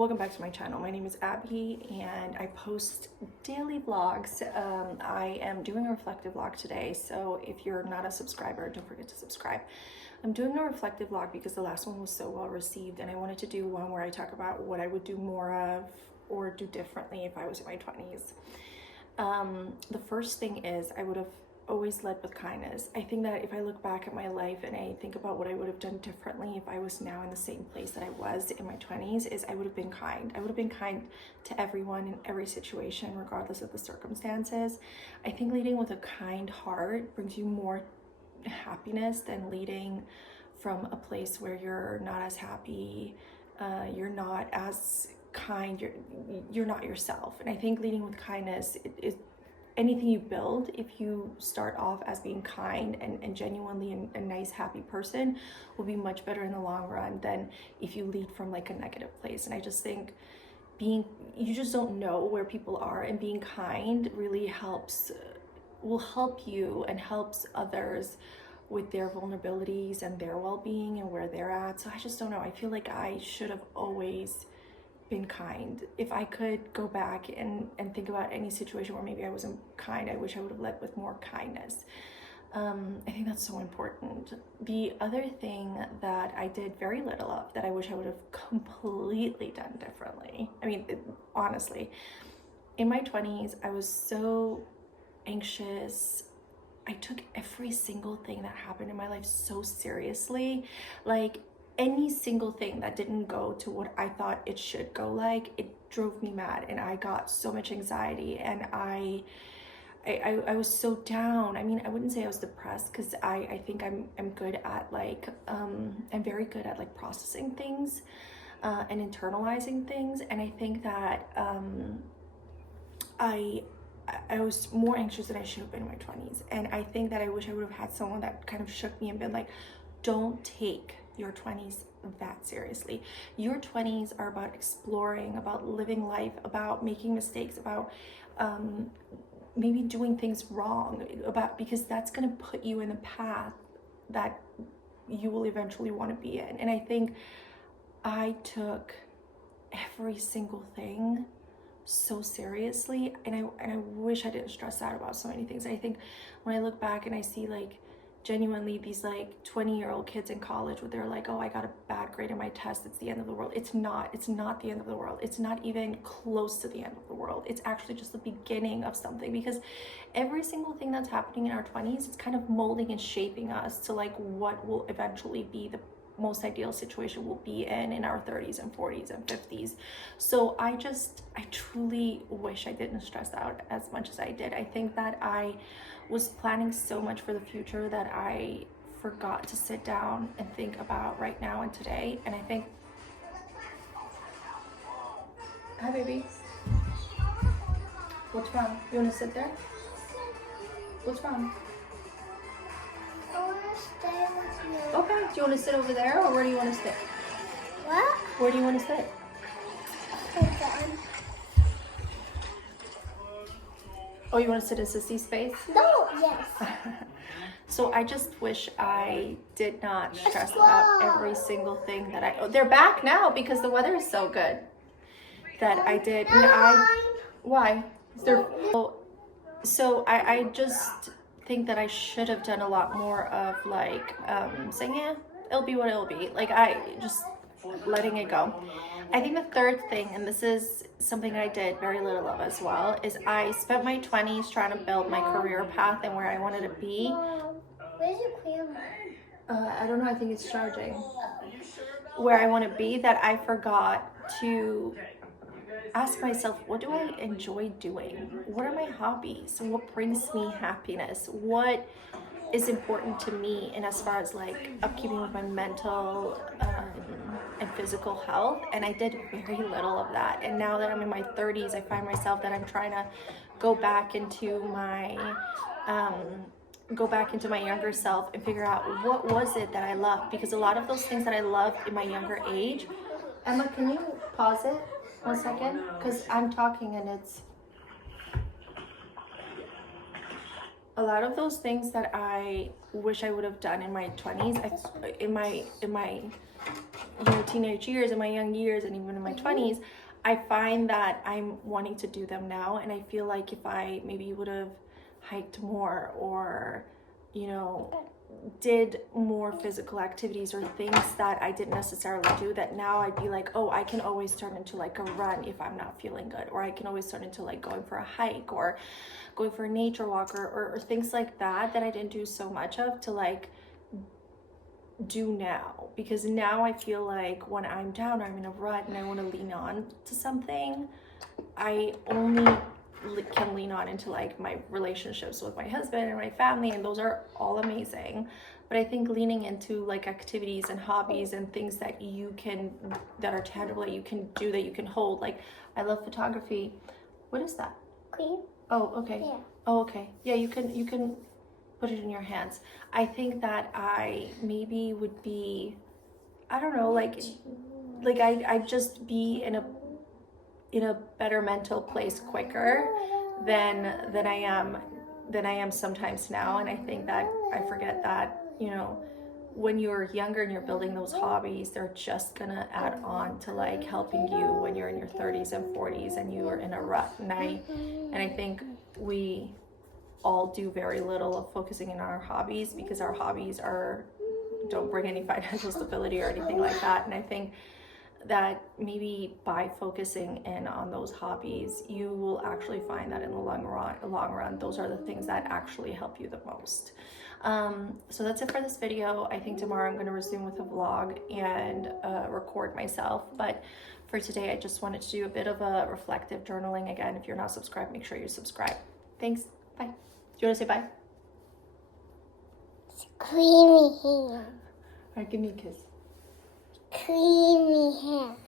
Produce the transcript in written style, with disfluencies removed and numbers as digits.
Welcome back to my channel. My name is Abby and I post daily vlogs. I am doing a reflective vlog today, so if you're not a subscriber, don't forget to subscribe. I'm doing a reflective vlog because the last one was so well received, and I wanted to do one where I talk about what I would do more of or do differently if I was in my 20s. The first thing is I would have always led with kindness. I think that if I look back at my life and I think about what I would have done differently if I was now in the same place that I was in my 20s, is I would have been kind. I would have been kind to everyone in every situation, regardless of the circumstances. I think leading with a kind heart brings you more happiness than leading from a place where you're not as happy, you're not as kind, you're not yourself. And I think leading with kindness is anything you build. If you start off as being kind and genuinely a nice, happy person, will be much better in the long run than if you lead from like a negative place. And I just think you just don't know where people are, and being kind really will help you and helps others with their vulnerabilities and their well-being and where they're at. So I just don't know. I feel like I should have always been kind. If I could go back and think about any situation where maybe I wasn't kind, I wish I would have led with more kindness. I think that's so important. The other thing that I did very little of that I wish I would have completely done differently, honestly, in my 20s, I was so anxious. I took every single thing that happened in my life so seriously. Like, any single thing that didn't go to what I thought it should go, like, it drove me mad, and I got so much anxiety, and I was so down. I mean, I wouldn't say I was depressed, because I think I'm good at like I'm very good at like processing things and internalizing things. And I think that I was more anxious than I should have been in my 20s. And I think that I wish I would have had someone that kind of shook me and been like, don't take your 20s that seriously. Your 20s are about exploring, about living life, about making mistakes, about maybe doing things wrong, because that's going to put you in the path that you will eventually want to be in. And I think I took every single thing so seriously, and I wish I didn't stress out about so many things. I think when I look back and I see like genuinely these like 20-year-old kids in college where they're like, oh, I got a bad grade in my test, it's the end of the world. It's not the end of the world. It's not even close to the end of the world. It's actually just the beginning of something, because every single thing that's happening in our 20s, it's kind of molding and shaping us to like what will eventually be the most ideal situation we'll be in our 30s and 40s and 50s. So I truly wish I didn't stress out as much as I did. I think that I was planning so much for the future that I forgot to sit down and think about right now and today. And I think, hi baby, what's wrong? You want to sit there? What's wrong? I want to stay with you. Okay, do you want to sit over there, or where do you want to sit? What? Where do you want to sit? Okay. Oh, you want to sit in Sissy's space? No, yes. So I just wish I did not stress about every single thing that they're back now because the weather is so good that I did. And why? Is there, so I just think that I should have done a lot more of like saying, yeah, it'll be what it'll be. Like, I just letting it go. I think the third thing, and this is something I did very little of as well, is I spent my 20s trying to build my career path and where I wanted to be. Where's your camera? I don't know, I think it's charging. Where I want to be, that I forgot to ask myself, what do I enjoy doing? What are my hobbies? What brings me happiness? What is important to me, and as far as like upkeeping with my mental and physical health. And I did very little of that. And now that I'm in my 30s, I find myself that I'm trying to go back into my younger self and figure out what was it that I loved, because a lot of those things that I loved in my younger age. Emma, can you pause it 1 second? Because I'm talking and it's a lot of those things that I wish I would have done in my 20s, in my teenage years, in my young years, and even in my 20s, I find that I'm wanting to do them now. And I feel like if I maybe would have hiked more, or, did more physical activities or things that I didn't necessarily do, that now I'd be like, oh, I can always turn into like a run if I'm not feeling good, or I can always turn into like going for a hike or going for a nature walk, or things like that I didn't do so much of to like do now. Because now I feel like when I'm down, or I'm in a rut and I want to lean on to something, I only can lean on into like my relationships with my husband and my family, and those are all amazing. But I think leaning into like activities and hobbies and things that are tangible, that you can do, that you can hold. Like, I love photography. What is that? Cream? Oh, okay. Yeah. Oh, okay. Yeah, you can put it in your hands. I think that I maybe would be, I don't know, like I'd just be in a better mental place quicker than I am sometimes now. And I think that I forget that, when you're younger and you're building those hobbies, they're just gonna add on to like helping you when you're in your 30s and 40s and you are in a rut. And I think we all do very little of focusing in our hobbies, because our hobbies don't bring any financial stability or anything like that. And I think that maybe by focusing in on those hobbies, you will actually find that in the long run, those are the things that actually help you the most. So that's it for this video. I think tomorrow I'm going to resume with a vlog and record myself. But for today, I just wanted to do a bit of a reflective journaling. Again, if you're not subscribed, make sure you subscribe. Thanks. Bye. Do you want to say bye? Creamy hair. All right, give me a kiss. Creamy hair.